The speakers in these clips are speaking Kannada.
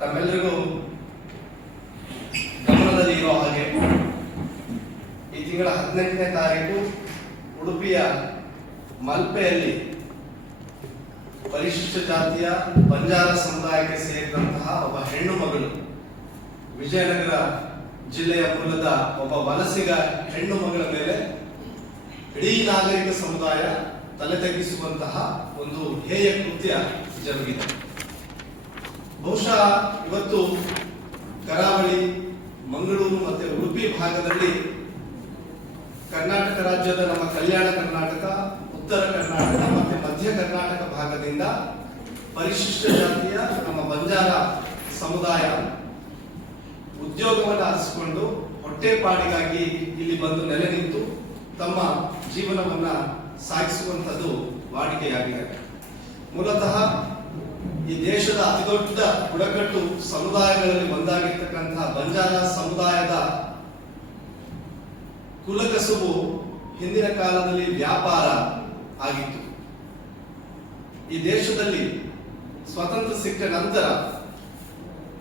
ತಮ್ಮೆಲ್ಲರಿಗೂ ಗಮನದಲ್ಲಿ ಇರೋ ಹಾಗೆ ಈ ತಿಂಗಳ ಹದಿನೆಂಟನೇ ತಾರೀಕು ಉಡುಪಿಯ ಮಲ್ಪೆಯಲ್ಲಿ ಪರಿಶಿಷ್ಟ ಜಾತಿಯ ಬಂಜಾರ ಸಮುದಾಯಕ್ಕೆ ಸೇರಿದಂತಹ ಒಬ್ಬ ಹೆಣ್ಣು ಮಗಳು ವಿಜಯನಗರ ಜಿಲ್ಲೆಯ ಮೂಲದ ಒಬ್ಬ ವಲಸಿಗ ಹೆಣ್ಣು ಮಗಳ ಮೇಲೆ ಇಡೀ ನಾಗರಿಕ ಸಮುದಾಯ ತಲೆ ತಗ್ಗಿಸುವಂತಹ ಒಂದು ಹೇಯ ಕೃತ್ಯ ಜರುಗಿದೆ. ಬಹುಶಃ ಇವತ್ತು ಕರಾವಳಿ, ಮಂಗಳೂರು ಮತ್ತೆ ಉಡುಪಿ ಭಾಗದಲ್ಲಿ ಕರ್ನಾಟಕ ರಾಜ್ಯದ ನಮ್ಮ ಕಲ್ಯಾಣ ಕರ್ನಾಟಕ, ಉತ್ತರ ಕರ್ನಾಟಕ ಮತ್ತೆ ಮಧ್ಯ ಕರ್ನಾಟಕ ಭಾಗದಿಂದ ಪರಿಶಿಷ್ಟ ಜಾತಿಯ ನಮ್ಮ ಬಂಜಾರ ಸಮುದಾಯ ಉದ್ಯೋಗವನ್ನು ಅರಸಿಕೊಂಡು ಹೊಟ್ಟೆಪಾಡಿಗಾಗಿ ಇಲ್ಲಿ ಬಂದು ನೆಲೆ ನಿಂತು ತಮ್ಮ ಜೀವನವನ್ನ ಸಾಗಿಸುವಂತದ್ದು ವಾಡಿಕೆಯಾಗಿದೆ. ಮೂಲತಃ ಈ ದೇಶದ ಅತಿದೊಡ್ಡ ಬುಡಕಟ್ಟು ಸಮುದಾಯಗಳಲ್ಲಿ ಒಂದಾಗಿರ್ತಕ್ಕಂತಹ ಬಂಜಾರ ಸಮುದಾಯದ ಕುಲಕಸುಬು ಹಿಂದಿನ ಕಾಲದಲ್ಲಿ ವ್ಯಾಪಾರ ಆಗಿತ್ತು. ಈ ದೇಶದಲ್ಲಿ ಸ್ವತಂತ್ರ ಸಿಕ್ಕ ನಂತರ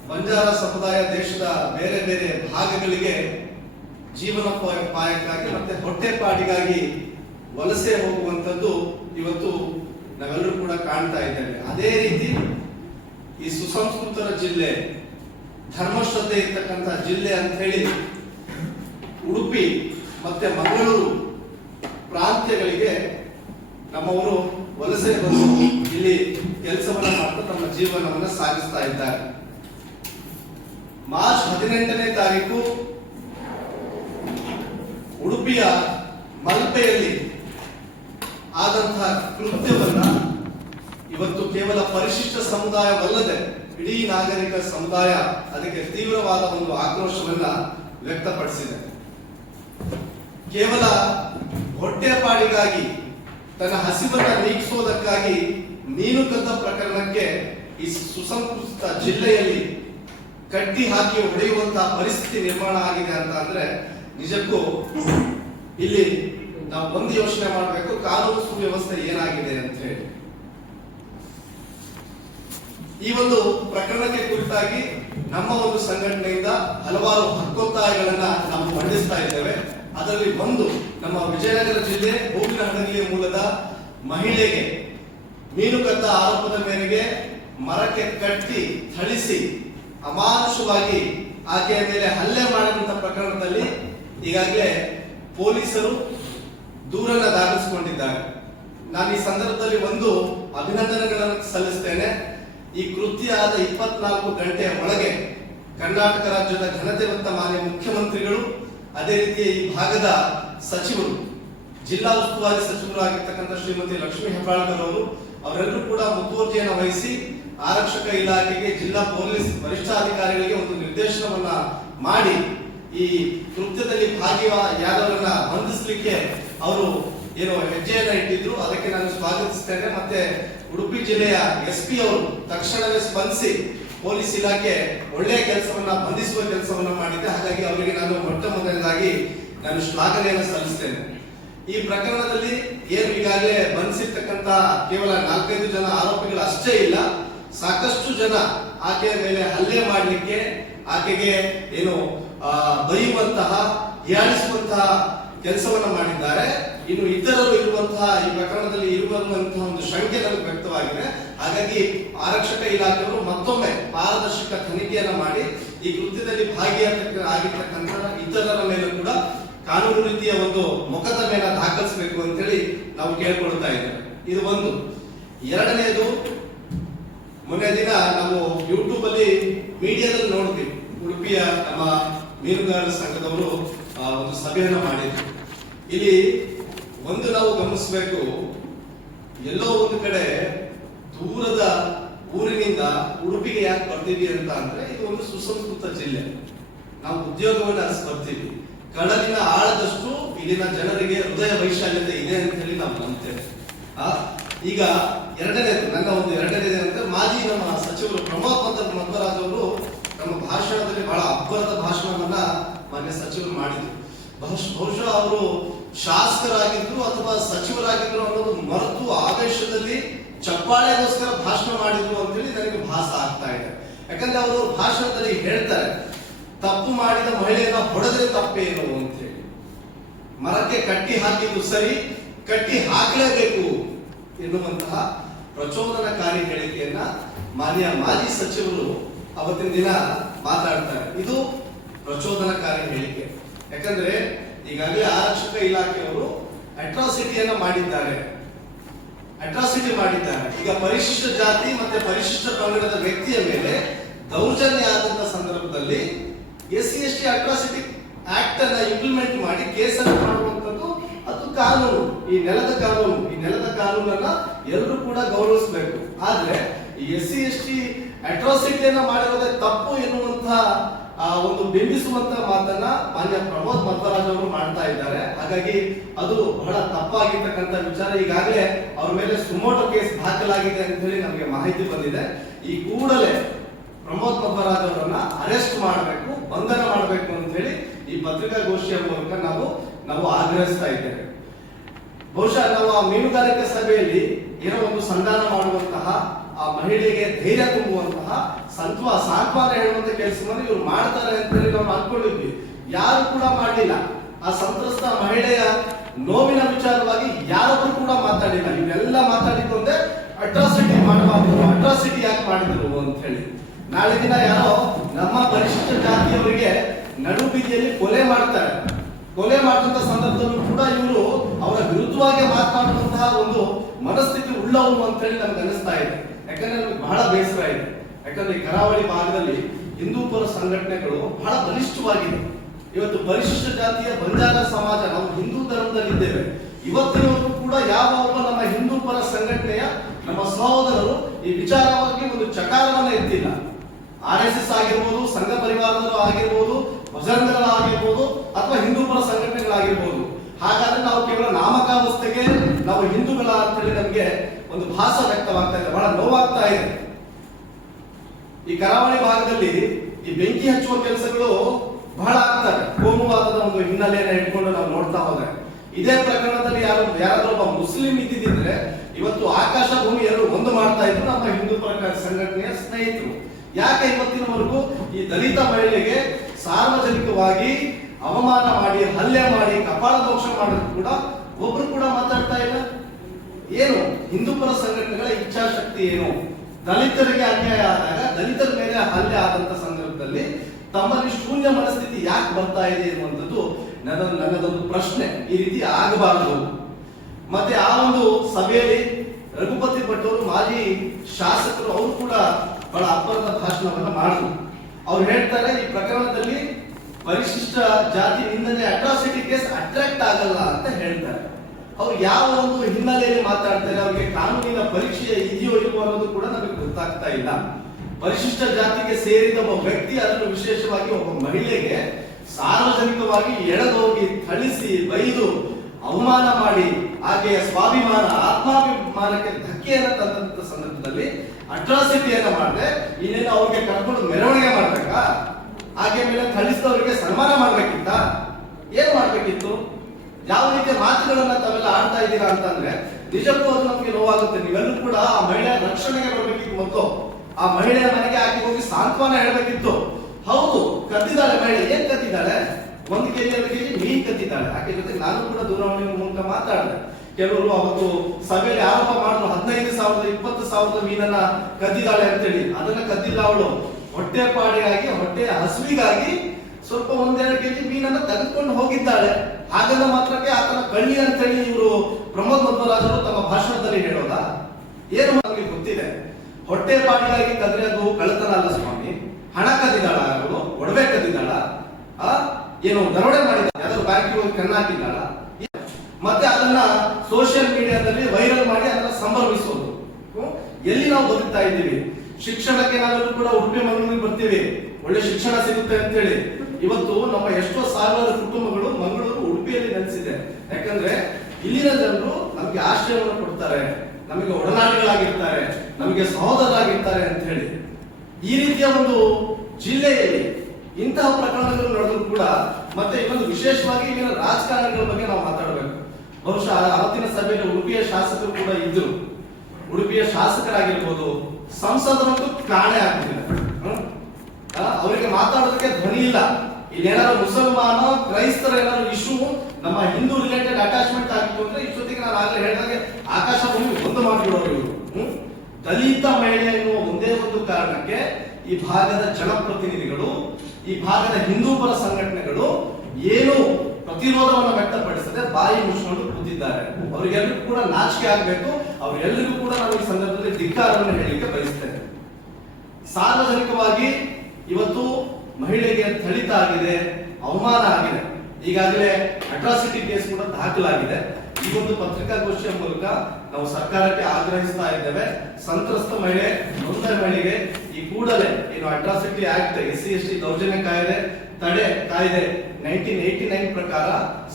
ಬಂಜಾರ ಸಮುದಾಯ ದೇಶದ ಬೇರೆ ಬೇರೆ ಭಾಗಗಳಿಗೆ ಜೀವನೋಪಾಯಕ್ಕಾಗಿ ಮತ್ತೆ ಹೊಟ್ಟೆಪಾಡಿಗಾಗಿ ವಲಸೆ ಹೋಗುವಂಥದ್ದು ಇವತ್ತು ನಾವೆಲ್ಲರೂ ಕೂಡ ಕಾಣ್ತಾ ಇದ್ದೇವೆ. ಅದೇ ರೀತಿ ಈ ಸುಸಂಸ್ಕೃತರ ಜಿಲ್ಲೆ, ಧರ್ಮಶ್ರದ್ಧೆ ಇರ್ತಕ್ಕಂಥ ಜಿಲ್ಲೆ ಅಂತ ಹೇಳಿ, ಉಡುಪಿ ಮತ್ತೆ ಮಂಗಳೂರು ಪ್ರಾಂತ್ಯಗಳಿಗೆ ನಮ್ಮವರು ವಲಸೆ ಬಂದು ಇಲ್ಲಿ ಕೆಲಸವನ್ನ ಮಾಡ್ತಾ ತಮ್ಮ ಜೀವನವನ್ನ ಸಾಗಿಸ್ತಾ ಇದ್ದಾರೆ. ಮಾರ್ಚ್ ಹದಿನೆಂಟನೇ ತಾರೀಕು ಉಡುಪಿಯ ಮಲ್ಪೆಯಲ್ಲಿ ಆದಂತಹ ಕೃತ್ಯವನ್ನ ಇವತ್ತು ಕೇವಲ ಪರಿಶಿಷ್ಟ ಸಮುದಾಯವಲ್ಲದೆ ಇಡೀ ನಾಗರಿಕ ಸಮುದಾಯ ಅದಕ್ಕೆ ತೀವ್ರವಾದ ಒಂದು ಆಕ್ರೋಶವನ್ನ ವ್ಯಕ್ತಪಡಿಸಿದೆ. ಕೇವಲ ಹೊಟ್ಟೆಪಾಡಿಗಾಗಿ ತನ್ನ ಹಸಿವನ್ನ ನೀಗಿಸೋದಕ್ಕಾಗಿ ಮೀನು ಕದ್ದ ಪ್ರಕರಣಕ್ಕೆ ಈ ಸುಸಂಸ್ಕೃತ ಜಿಲ್ಲೆಯಲ್ಲಿ ಕಟ್ಟಿ ಹಾಕಿ ಹೊಡೆಯುವಂತಹ ಪರಿಸ್ಥಿತಿ ನಿರ್ಮಾಣ ಆಗಿದೆ ಅಂತ ಅಂದ್ರೆ ನಿಜಕ್ಕೂ ಇಲ್ಲಿ ನಾವು ಒಂದು ಯೋಚನೆ ಮಾಡಬೇಕು, ಕಾನೂನು ಸುವ್ಯವಸ್ಥೆ ಏನಾಗಿದೆ ಅಂತ ಹೇಳಿ. ಈ ಒಂದು ಪ್ರಕರಣಕ್ಕೆ ಕುರಿತಾಗಿ ನಮ್ಮ ಒಂದು ಸಂಘಟನೆಯಿಂದ ಹಲವಾರು ಹಕ್ಕೊತ್ತಾಯಗಳನ್ನ ನಾವು ಮಂಡಿಸ್ತಾ ಇದ್ದೇವೆ. ಅದರಲ್ಲಿ ಒಂದು ನಮ್ಮ ವಿಜಯನಗರ ಜಿಲ್ಲೆ ಹೂವಿನಹಡಗಲಿ ಮೂಲದ ಮಹಿಳೆಗೆ ಮೀನು ಕದ್ದ ಆರೋಪದ ಮೇರೆಗೆ ಮರಕ್ಕೆ ಕಟ್ಟಿ ಥಳಿಸಿ ಅಮಾನುಷವಾಗಿ ಆಕೆಯ ಮೇಲೆ ಹಲ್ಲೆ ಮಾಡಿದಂತ ಪ್ರಕರಣದಲ್ಲಿ ಈಗಾಗಲೇ ಪೊಲೀಸರು ದೂರನ್ನ ದಾಖಲಿಸಿಕೊಂಡಿದ್ದಾರೆ. ನಾನು ಈ ಸಂದರ್ಭದಲ್ಲಿ ಒಂದು ಅಭಿನಂದನೆಗಳನ್ನು ಸಲ್ಲಿಸ್ತೇನೆ. ಈ ಕೃತ್ಯ ಆದ ಇಪ್ಪತ್ನಾಲ್ಕು ಗಂಟೆಯ ಒಳಗೆ ಕರ್ನಾಟಕ ರಾಜ್ಯದ ಘನತೆ ಮತ್ತು ಮಾನ್ಯ ಮುಖ್ಯಮಂತ್ರಿಗಳು, ಅದೇ ರೀತಿ ಈ ಭಾಗದ ಸಚಿವರು, ಜಿಲ್ಲಾ ಉಸ್ತುವಾರಿ ಸಚಿವರು ಆಗಿರ್ತಕ್ಕಂಥ ಶ್ರೀಮತಿ ಲಕ್ಷ್ಮೀ ಹೆಬ್ಬಾಳ್ಕರ್ ಅವರು, ಅವರೆಲ್ಲರೂ ಕೂಡ ಮುತುವರ್ಜಿಯನ್ನು ವಹಿಸಿ ಆರಕ್ಷಕ ಇಲಾಖೆಗೆ, ಜಿಲ್ಲಾ ಪೊಲೀಸ್ ವರಿಷ್ಠಾಧಿಕಾರಿಗಳಿಗೆ ಒಂದು ನಿರ್ದೇಶನವನ್ನ ಮಾಡಿ ಈ ಕೃತ್ಯದಲ್ಲಿ ಭಾಗಿಯಾದವರನ್ನ ಬಂಧಿಸಲಿಕ್ಕೆ ಅವರು ಏನು ಹೆಜ್ಜೆಯನ್ನ ಇಟ್ಟಿದ್ರು. ಅದಕ್ಕೆ ನಾನು ಸ್ವಾಗತಿಸ್ತೇನೆ. ಮತ್ತೆ ಉಡುಪಿ ಜಿಲ್ಲೆಯ ಎಸ್ ಪಿ ಅವರು ತಕ್ಷಣವೇ ಸ್ಪಂದಿಸಿ ಪೊಲೀಸ್ ಇಲಾಖೆ ಒಳ್ಳೆಯ ಕೆಲಸವನ್ನ ಬಂಧಿಸುವ ಕೆಲಸವನ್ನ ಮಾಡಿದೆ. ಹಾಗಾಗಿ ಅವರಿಗೆ ನಾನು ಮೊಟ್ಟ ಮೊದಲನೇದಾಗಿ ನಾನು ಶ್ಲಾಘನೆಯನ್ನು ಸಲ್ಲಿಸ್ತೇನೆ. ಈ ಪ್ರಕರಣದಲ್ಲಿ ಏನು ಈಗಾಗಲೇ ಬಂಧಿಸಿರ್ತಕ್ಕಂತ ಕೇವಲ ನಾಲ್ಕೈದು ಜನ ಆರೋಪಿಗಳು ಅಷ್ಟೇ ಇಲ್ಲ, ಸಾಕಷ್ಟು ಜನ ಆಕೆಯ ಮೇಲೆ ಹಲ್ಲೆ ಮಾಡಲಿಕ್ಕೆ ಆಕೆಗೆ ಏನು ಬೈಯುವಂತಹ, ಹೀಯಾಳಿಸುವಂತಹ ಕೆಲಸವನ್ನ ಮಾಡಿದ್ದಾರೆ. ಇನ್ನು ಇತರರು ಇರುವಂತಹ ಈ ಪ್ರಕರಣದಲ್ಲಿ ಇರುವಂತಹ ಒಂದು ಶಂಕೆ ನಮಗೆ ವ್ಯಕ್ತವಾಗಿದೆ. ಹಾಗಾಗಿ ಆರಕ್ಷಕ ಇಲಾಖೆಯವರು ಮತ್ತೊಮ್ಮೆ ಪಾರದರ್ಶಕ ತನಿಖೆಯನ್ನ ಮಾಡಿ ಈ ಕೃತ್ಯದಲ್ಲಿ ಭಾಗಿಯಾಗ ಆಗಿರ್ತಕ್ಕಂಥ ಇತರರ ಮೇಲೂ ಕೂಡ ಕಾನೂನು ರೀತಿಯ ಒಂದು ಮೊಕದ್ದಮೆಯನ್ನ ದಾಖಲಿಸಬೇಕು ಅಂತೇಳಿ ನಾವು ಕೇಳ್ಕೊಳ್ತಾ ಇದ್ದೇವೆ. ಇದು ಒಂದು. ಎರಡನೇದು, ಮೊನ್ನೆ ದಿನ ನಾವು ಯೂಟ್ಯೂಬ್ ಅಲ್ಲಿ ಮೀಡಿಯಾದಲ್ಲಿ ನೋಡ್ತೀವಿ. ಉಡುಪಿಯ ನಮ್ಮ ಮೀನುಗಾರರ ಸಂಘದವರು ಒಂದು ಸಭೆಯನ್ನು ಮಾಡಿದ್ರು. ಇಲ್ಲಿ ಒಂದು ನಾವು ಗಮನಿಸಬೇಕು. ಎಲ್ಲೋ ಒಂದು ಕಡೆ ದೂರದ ಊರಿನಿಂದ ಉಡುಪಿಗೆ ಯಾಕೆ ಬರ್ತೀವಿ ಅಂತ ಅಂದ್ರೆ ಇದು ಒಂದು ಸುಸಂಸ್ಕೃತ ಜಿಲ್ಲೆ. ನಾವು ಉದ್ಯೋಗವನ್ನು ಅರಸಿ ಬರ್ತೀವಿ ಕಡಲಿನ ಆಳದಷ್ಟು ಇಲ್ಲಿನ ಜನರಿಗೆ ಹೃದಯ ವೈಶಾಲ್ಯತೆ ಇದೆ ಅಂತ ಹೇಳಿ ನಾವು ನಂಬ್ತೇವೆ. ಆ, ಈಗ ಎರಡನೇ ನನ್ನ ಒಂದು ಎರಡನೇದು ಅಂದ್ರೆ ಮಾಜಿ ನಮ್ಮ ಸಚಿವರು ಪ್ರಮೋದ್ ಪಂತ ಅವರು ನಮ್ಮ ಭಾಷಣದಲ್ಲಿ ಬಹಳ ಅಬ್ಬರದ ಭಾಷಣವನ್ನ ಮಾನ್ಯ ಸಚಿವರು ಮಾಡಿದ್ರು. ಬಹುಶಃ ಅವರು ಶಾಸಕರಾಗಿದ್ರು ಅಥವಾ ಸಚಿವರಾಗಿದ್ರು ಅನ್ನೋದು ಮರೆತು ಆದೇಶದಲ್ಲಿ ಚಪ್ಪಾಳೆಗೋಸ್ಕರ ಭಾಷಣ ಮಾಡಿದ್ರು ಅಂತೇಳಿ ನನಗೆ ಭಾಸ ಆಗ್ತಾ ಇದೆ. ಯಾಕಂದ್ರೆ ಅವರು ಭಾಷಣದಲ್ಲಿ ಹೇಳ್ತಾರೆ, ತಪ್ಪು ಮಾಡಿದ ಮಹಿಳೆಯನ್ನ ಹೊಡೆದ್ರೆ ತಪ್ಪೇನು? ಅಂತ ಹೇಳಿ ಮರಕ್ಕೆ ಕಟ್ಟಿ ಹಾಕಿದ್ದು ಸರಿ, ಕಟ್ಟಿ ಹಾಕಲೇಬೇಕು ಎನ್ನುವಂತಹ ಪ್ರಚೋದನಕಾರಿ ಹೇಳಿಕೆಯನ್ನ ಮಾನ್ಯ ಮಾಜಿ ಸಚಿವರು ಅವತ್ತಿನ ದಿನ ಮಾತಾಡ್ತಾರೆ. ಇದು ಪ್ರಚೋದನಕಾರಿ ಹೇಳಿಕೆ. ಯಾಕಂದ್ರೆ ಈಗಾಗಲೇ ಆರಕ್ಷಕ ಇಲಾಖೆಯವರು ಅಟ್ರಾಸಿಟಿಯನ್ನ ಮಾಡಿದ್ದಾರೆ. ಅಟ್ರಾಸಿಟಿ ಮಾಡಿದ್ದಾರೆ. ಈಗ ಪರಿಶಿಷ್ಟ ಜಾತಿ ಮತ್ತೆ ಪರಿಶಿಷ್ಟ ಪಂಗಡದ ವ್ಯಕ್ತಿಯ ಮೇಲೆ ದೌರ್ಜನ್ಯ ಆದಂತ ಸಂದರ್ಭದಲ್ಲಿ S C S T atrocity act ಅನ್ನ ಇಂಪ್ಲಿಮೆಂಟ್ ಮಾಡಿ ಕೇಸನ್ನು ಮಾಡುವಂತದ್ದು ಅದು ಕಾನೂನು. ಈ ನೆಲದ ಕಾನೂನು. ಈ ನೆಲದ ಕಾನೂನನ್ನ ಎಲ್ಲರೂ ಕೂಡ ಗೌರವಿಸಬೇಕು. ಆದ್ರೆ ಈ ಎಸ್ ಸಿ ಎಸ್ ಟಿ ಅಟ್ರಾಸಿಟಿಯನ್ನ ಮಾಡಿರೋದೇ ತಪ್ಪು ಎನ್ನುವಂತಹ ಆ, ಒಂದು ಬಿಂಬಿಸುವಂತ ಮಾತನ್ನ ಮಾನ್ಯ ಪ್ರಮೋದ್ ಮಧ್ವರಾಜ್ ಅವರು ಮಾಡ್ತಾ ಇದ್ದಾರೆ. ಹಾಗಾಗಿ ಅದು ಬಹಳ ತಪ್ಪಾಗಿರ್ತಕ್ಕಂಥ ವಿಚಾರ. ಈಗಾಗಲೇ ಅವ್ರ ಮೇಲೆ ಸುಮೋಟೋ ಕೇಸ್ ದಾಖಲಾಗಿದೆ ಅಂತ ಹೇಳಿ ನಮಗೆ ಮಾಹಿತಿ ಬಂದಿದೆ. ಈ ಕೂಡಲೇ ಪ್ರಮೋದ್ ಮಧ್ವರಾಜ್ ಅವರನ್ನ ಅರೆಸ್ಟ್ ಮಾಡಬೇಕು, ಬಂಧನ ಮಾಡಬೇಕು ಅಂತ ಹೇಳಿ ಈ ಪತ್ರಿಕಾಗೋಷ್ಠಿಯ ಮೂಲಕ ನಾವು ನಾವು ಆಗ್ರಹಿಸ್ತಾ ಇದ್ದೇವೆ. ಬಹುಶಃ ನಾವು ಆ ಮೀನುಗಾರಿಕೆ ಸಭೆಯಲ್ಲಿ ಏನೋ ಒಂದು ಸಂಧಾನ ಮಾಡುವಂತಹ, ಆ ಮಹಿಳೆಗೆ ಧೈರ್ಯ ತುಂಬುವಂತಹ ಸಂತ್ವ ಸಾಂತ್ವನ ಹೇಳುವಂತ ಕೆಲಸವನ್ನು ಇವ್ರು ಮಾಡ್ತಾರೆ ಅಂತ ಹೇಳಿ ನಾವು ಅನ್ಕೊಂಡಿದ್ವಿ. ಯಾರು ಕೂಡ ಮಾಡಲಿಲ್ಲ. ಆ ಸಂತ್ರಸ್ತ ಮಹಿಳೆಯ ನೋವಿನ ವಿಚಾರವಾಗಿ ಯಾರೊಬ್ರು ಕೂಡ ಮಾತಾಡಿಲ್ಲ. ಇವರೆಲ್ಲ ಮಾತಾಡಿಕೊಂಡೆ ಅಟ್ರಾಸಿಟಿ ಮಾಡಬಾರ್ದು. ಅಟ್ರಾಸಿಟಿ ಯಾಕೆ ಮಾಡಿದ್ರು ಅಂತ ಹೇಳಿ. ನಾಳೆ ದಿನ ಯಾರೋ ನಮ್ಮ ಪರಿಶಿಷ್ಟ ಜಾತಿಯವರಿಗೆ ನಡು ಬೀದಿಯಲ್ಲಿ ಕೊಲೆ ಮಾಡ್ತಾರೆ. ಕೊಲೆ ಮಾಡಿದಂತ ಸಂದರ್ಭದಲ್ಲೂ ಕೂಡ ಇವರು ಅವರ ವಿರುದ್ಧವಾಗಿ ಮಾತನಾಡುವಂತಹ ಒಂದು ಮನಸ್ಥಿತಿ ಉಳ್ಳವರು ಅಂತ ಹೇಳಿ ನಮ್ಗೆ ಅನಿಸ್ತಾ ಇದೆ. ಯಾಕಂದ್ರೆ ನಮ್ಗೆ ಬಹಳ ಬೇಸರ ಇದೆ. ಯಾಕಂದ್ರೆ ಕರಾವಳಿ ಭಾಗದಲ್ಲಿ ಹಿಂದೂ ಪರ ಸಂಘಟನೆಗಳು ಬಹಳ ಬಲಿಷ್ಠವಾಗಿದೆ ಇವತ್ತು ಪರಿಶಿಷ್ಟ ಜಾತಿಯ ಬಂಜಾರ ಸಮಾಜ, ನಾವು ಹಿಂದೂ ಧರ್ಮದಲ್ಲಿದ್ದೇವೆ. ಇವತ್ತಿನವರೆಗೂ ಕೂಡ ಯಾವ ಒಬ್ಬ ನಮ್ಮ ಹಿಂದೂ ಪರ ಸಂಘಟನೆಯ ನಮ್ಮ ಸಹೋದರರು ಈ ವಿಚಾರವಾಗಿ ಒಂದು ಚಕಾರವನ್ನ ಎತ್ತಿಲ್ಲ. ಆರ್ ಎಸ್ ಎಸ್ ಆಗಿರ್ಬೋದು, ಸಂಘ ಪರಿವಾರದವರು ಆಗಿರ್ಬೋದು ಭಜರಂಗಗಳು ಆಗಿರ್ಬೋದು, ಅಥವಾ ಹಿಂದೂ ಪರ ಸಂಘಟನೆಗಳಾಗಿರ್ಬೋದು. ಹಾಗಾದ್ರೆ ನಾವು ಕೇವಲ ನಾಮಕಾವಸ್ಥೆಗೆ ನಾವು ಹಿಂದೂಗಳ ಅಂತೇಳಿ ನಮಗೆ ಒಂದು ಭಾಸ ವ್ಯಕ್ತವಾಗ್ತಾ ಇದೆ, ಬಹಳ ನೋವಾಗ್ತಾ ಇದೆ. ಈ ಕರಾವಳಿ ಭಾಗದಲ್ಲಿ ಈ ಬೆಂಕಿ ಹಚ್ಚುವ ಕೆಲಸಗಳು ಬಹಳ ಆಗ್ತವೆ. ಕೋಮುವಾದದ ಒಂದು ಹಿನ್ನೆಲೆಯನ್ನು ಇಟ್ಕೊಂಡು ನಾವು ನೋಡ್ತಾ ಹೋದ್ರೆ. ಇದೇ ಪ್ರಕರಣದಲ್ಲಿ ಯಾರು ಯಾರಾದ್ರೂ ಒಬ್ಬ ಮುಸ್ಲಿಂ ಇದ್ದಿದ್ರೆ ಇವತ್ತು ಆಕಾಶ ಭೂಮಿ ಎರಡು ಒಂದು ಮಾಡ್ತಾ ಇದ್ರು ನಮ್ಮ ಹಿಂದೂ ಪರ ಸಂಘಟನೆಯ ಸ್ನೇಹಿತರು. ಯಾಕೆ ಇವತ್ತಿನವರೆಗೂ ಈ ದಲಿತ ಮಹಿಳೆಗೆ ಸಾರ್ವಜನಿಕವಾಗಿ ಅವಮಾನ ಮಾಡಿ, ಹಲ್ಲೆ ಮಾಡಿ, ಕಪಾಳ ದೋಷ ಮಾಡೋದು ಕೂಡ ಒಬ್ರು ಕೂಡ ಮಾತಾಡ್ತಾ ಇಲ್ಲ? ಏನು? ಹಿಂದೂಪರ ಸಂಘಟನೆಗಳ ಇಚ್ಛಾಶಕ್ತಿ ಏನು? ದಲಿತರಿಗೆ ಅನ್ಯಾಯ ಆದಾಗ ದಲಿತರ ಮೇಲೆ ಹಲ್ಲೆ ಆದಂತ ಸಂದರ್ಭದಲ್ಲಿ ತಮ್ಮಲ್ಲಿ ಶೂನ್ಯ ಮನಸ್ಥಿತಿ ಯಾಕೆ ಬರ್ತಾ ಇದೆ ಎನ್ನುವಂಥದ್ದು ನನ್ನ ನನ್ನದೊಂದು ಪ್ರಶ್ನೆ. ಈ ರೀತಿ ಆಗಬಾರದು. ಮತ್ತೆ ಆ ಒಂದು ಸಭೆಯಲ್ಲಿ ರಘುಪತಿ ಭಟ್ ಅವರು, ಮಾಜಿ ಶಾಸಕರು, ಅವರು ಕೂಡ ಬಹಳ ಅಪ್ಪರದ ಭಾಷಣವನ್ನು ಮಾಡಿದ್ರು. ಅವ್ರು ಹೇಳ್ತಾರೆ, ಈ ಪ್ರಕರಣದಲ್ಲಿ ಪರಿಶಿಷ್ಟ ಜಾತಿ ನಿಂದನೆ ಅಟ್ರಾಸಿಟಿ ಕೇಸ್ ಅಟ್ರಾಕ್ಟ್ ಆಗಲ್ಲ ಅಂತ ಹೇಳ್ತಾರೆ. ಅವ್ರು ಯಾವ ಒಂದು ಹಿನ್ನೆಲೆಯಲ್ಲಿ ಮಾತಾಡ್ತಾರೆ, ಅವ್ರಿಗೆ ಕಾನೂನಿನ ಪರೀಕ್ಷೆ ಇದೆಯೋ ಇಲ್ವೋ ಅನ್ನೋದು ಕೂಡ ನಮಗೆ ಗೊತ್ತಾಗ್ತಾ ಇಲ್ಲ. ಪರಿಶಿಷ್ಟ ಜಾತಿಗೆ ಸೇರಿದ ಒಬ್ಬ ವ್ಯಕ್ತಿ ಅದನ್ನು ವಿಶೇಷವಾಗಿ ಒಬ್ಬ ಮಹಿಳೆಗೆ ಸಾರ್ವಜನಿಕವಾಗಿ ಎಳೆದೋಗಿ ಥಳಿಸಿ, ಬೈದು ಅವಮಾನ ಮಾಡಿ ಆಕೆಯ ಸ್ವಾಭಿಮಾನ, ಆತ್ಮಾಭಿಮಾನಕ್ಕೆ ಧಕ್ಕೆಯನ್ನು ತಂದಂತ ಸಂದರ್ಭದಲ್ಲಿ ಅಟ್ರಾಸಿಟಿಯನ್ನು ಮಾಡಿದೆ, ಇನ್ನೇನು ಅವ್ರಿಗೆ ಕರ್ಕೊಂಡು ಮೆರವಣಿಗೆ ಮಾಡ್ಬೇಕಾ? ಹಾಗೆ ಮೇಲೆ ಥಳಿಸಿದವರಿಗೆ ಸನ್ಮಾನ ಮಾಡ್ಬೇಕಿತ್ತ? ಏನ್ ಮಾಡ್ಬೇಕಿತ್ತು? ಯಾವ ರೀತಿಯ ಮಾತುಗಳನ್ನ ತಾವೆಲ್ಲ ಆಡ್ತಾ ಇದ್ದೀರಾ ಅಂತಂದ್ರೆ, ನಿಜಕ್ಕೂ ಅದು ನಮಗೆ ನೋವಾಗುತ್ತೆ. ನೀವೆಲ್ಲರೂ ಕೂಡ ಆ ಮಹಿಳೆಯ ರಕ್ಷಣೆಗೆ ಬರಬೇಕಿತ್ತು ಮತ್ತು ಆ ಮಹಿಳೆಯ ಮನೆಗೆ ಆಕೆ ಹೋಗಿ ಸಾಂತ್ವನ ಹೇಳಬೇಕಿತ್ತು. ಹೌದು, ಕದ್ದಿದ್ದಾಳೆ ಮಹಿಳೆ. ಏನ್ ಕದ್ದಿದ್ದಾಳೆ? ಒಂದು ಕೆಜಿ, ಎರಡು ಕೆಜಿ ಮೀನ್ ಕದ್ದಿದ್ದಾಳೆ. ಆಕೆ ಜೊತೆ ನಾನು ಕೂಡ ದೂರವಾಣಿ ಮೂಲಕ ಮಾತಾಡಿದೆ. ಕೆಲವರು ಅವತ್ತು ಸಭೆಯಲ್ಲಿ ಆರೋಪ ಮಾಡಿದ್ರು, ಹದಿನೈದು ಸಾವಿರದ, ಇಪ್ಪತ್ತು ಸಾವಿರದ ಮೀನನ್ನ ಕದ್ದಿದ್ದಾಳೆ ಅಂತೇಳಿ. ಅದನ್ನ ಕದ್ದಿಲ್ಲ ಅವಳು. ಹೊಟ್ಟೆ ಪಾಡಿಗಾಗಿ ಹೊಟ್ಟೆ ಹಸುವಿಗಾಗಿ ಸ್ವಲ್ಪ ಒಂದೆರಡು ಕೆಜಿ ಮೀನನ್ನ ತೆಗೆದುಕೊಂಡು ಹೋಗಿದ್ದಾಳೆ. ಹಾಗೆಲ್ಲ ಮಾತ್ರಕ್ಕೆ ಆತನ ಕಣ್ಣಿ ಅಂತೇಳಿ ಇವರು ಪ್ರಮೋದ್ ಮಧ್ವರಾಜರು ತಮ್ಮ ಭಾಷಣದಲ್ಲಿ ಹೇಳೋದ? ಏನು ನಮಗೆ ಗೊತ್ತಿದೆ? ಹೊಟ್ಟೆ ಪಾಡಿಗಾಗಿ ಕದ್ರೆ ಅದು ಕಳ್ಳತನ ಅಲ್ಲ ಸ್ವಾಮಿ. ಹಣ ಕದಿದಾಳ ಅವಳು, ಒಡವೆ ಕದಿದಾಳ ಆ, ಏನು ದರೋಡೆ ಮಾಡಿದ ಯಾವ್ದಾದ್ರು ಬ್ಯಾಂಕಿಗೆ ಹೋಗಿ ಮತ್ತೆ ಅದನ್ನ ಸೋಷಿಯಲ್ ಮೀಡಿಯಾದಲ್ಲಿ ವೈರಲ್ ಮಾಡಿ ಅದನ್ನ ಸಂಭ್ರಮಿಸೋದು? ಎಲ್ಲಿ ನಾವು ಬದುಕ್ತಾ ಇದ್ದೀವಿ? ಶಿಕ್ಷಣಕ್ಕೆ ನಾವೆಲ್ಲರೂ ಕೂಡ ಉಡುಪಿ ಮಂಗಳೂರಿಗೆ ಬರ್ತೀವಿ. ಒಳ್ಳೆ ಶಿಕ್ಷಣ ಸಿಗುತ್ತೆ ಅಂತೇಳಿ. ಇವತ್ತು ನಮ್ಮ ಎಷ್ಟೋ ಸಾವಿರಾರು ಕುಟುಂಬಗಳು ಮಂಗಳೂರು, ಉಡುಪಿಯಲ್ಲಿ ನೆಲೆಸಿದೆ. ಯಾಕಂದ್ರೆ ಇಲ್ಲಿನ ಜನರು ನಮಗೆ ಆಶ್ರಯವನ್ನು ಕೊಡ್ತಾರೆ, ನಮಗೆ ಒಡನಾಡಿಗಳಾಗಿರ್ತಾರೆ ನಮಗೆ ಸಹೋದರರಾಗಿರ್ತಾರೆ ಅಂತ ಹೇಳಿ. ಈ ರೀತಿಯ ಒಂದು ಜಿಲ್ಲೆಯಲ್ಲಿ ಇಂತಹ ಪ್ರಕರಣಗಳು ನಡೆದ್ರು ಕೂಡ ಮತ್ತೆ ಇನ್ನೊಂದು ವಿಶೇಷವಾಗಿ ಇಲ್ಲಿನ ರಾಜಕಾರಣಿಗಳ ಬಗ್ಗೆ ನಾವು ಮಾತಾಡಬೇಕು. ಬಹುಶಃ ಅವತ್ತಿನ ಸಭೆಯಲ್ಲಿ ಉಡುಪಿಯ ಶಾಸಕರು ಕೂಡ ಇದ್ರು. ಉಡುಪಿಯ ಶಾಸಕರಾಗಿರ್ಬೋದು ಸಂಸದರಂತೂ ಕಾಣೆ ಹ್ಮ್? ಅವರಿಗೆ ಮಾತಾಡೋದಕ್ಕೆ ಧ್ವನಿ ಇಲ್ಲ. ಇಲ್ಲೇನಾದ್ರು ಮುಸಲ್ಮಾನ, ಕ್ರೈಸ್ತರ ಏನಾದ್ರು ಇಶ್ಯೂ, ನಮ್ಮ ಹಿಂದೂ ರಿಲೇಟೆಡ್ ಅಟ್ಯಾಚ್ಮೆಂಟ್ ಆಗಿತ್ತು ಅಂದ್ರೆ ಇಷ್ಟೊತ್ತಿಗೆ ನಾನು ಆಗಲೇ ಹೇಳಿದಾಗೆ ಆಕಾಶ ಭೂಮಿ ಒಂದು ಮಾಡಿಬಿಡೋರು ಇವರು? ದಲಿತ ಮಹಿಳೆ ಎನ್ನುವ ಒಂದೇ ಒಂದು ಕಾರಣಕ್ಕೆ ಈ ಭಾಗದ ಜನಪ್ರತಿನಿಧಿಗಳು, ಈ ಭಾಗದ ಹಿಂದೂ ಪರ ಸಂಘಟನೆಗಳು ಏನು ಪ್ರತಿರೋಧವನ್ನು ವ್ಯಕ್ತಪಡಿಸದೆ ಬಾಯಿ ಮುಚ್ಚಿಕೊಂಡು ಕೂತಿದ್ದಾರೆ. ಅವರಿಗೆಲ್ಲರಿಗೂ ಕೂಡ ನಾಚಿಕೆ ಆಗಬೇಕು. ಅವರೆಲ್ಲರಿಗೂ ಕೂಡ ನಾವು ಈ ಸಂದರ್ಭದಲ್ಲಿ ಧಿಕ್ಕಾರವನ್ನು ಹೇಳಲಿಕ್ಕೆ ಬಯಸ್ತೇನೆ. ಸಾರ್ವಜನಿಕವಾಗಿ ಇವತ್ತು ಮಹಿಳೆಗೆ ಥಳಿತ ಆಗಿದೆ, ಅವಮಾನ ಆಗಿದೆ. ಈಗಾಗಲೇ ಅಟ್ರಾಸಿಟಿ ಕೇಸ್ ಕೂಡ ದಾಖಲಾಗಿದೆ. ಈ ಒಂದು ಪತ್ರಿಕಾಗೋಷ್ಠಿಯ ಮೂಲಕ ನಾವು ಸರ್ಕಾರಕ್ಕೆ ಆಗ್ರಹಿಸ್ತಾ ಇದ್ದೇವೆ. ಸಂತ್ರಸ್ತ ಮಹಿಳೆ ನೊಂದ ಮಹಿಳೆಗೆ ಈ ಕೂಡಲೇ ಏನು atrocity act S C S T ದೌರ್ಜನ್ಯ ಕಾಯ್ದೆ, ತಡೆ ಕಾಯ್ದೆ ನೈನ್ಟೀನ್ ಏಯ್ಟಿ ನೈನ್ ಪ್ರಕಾರ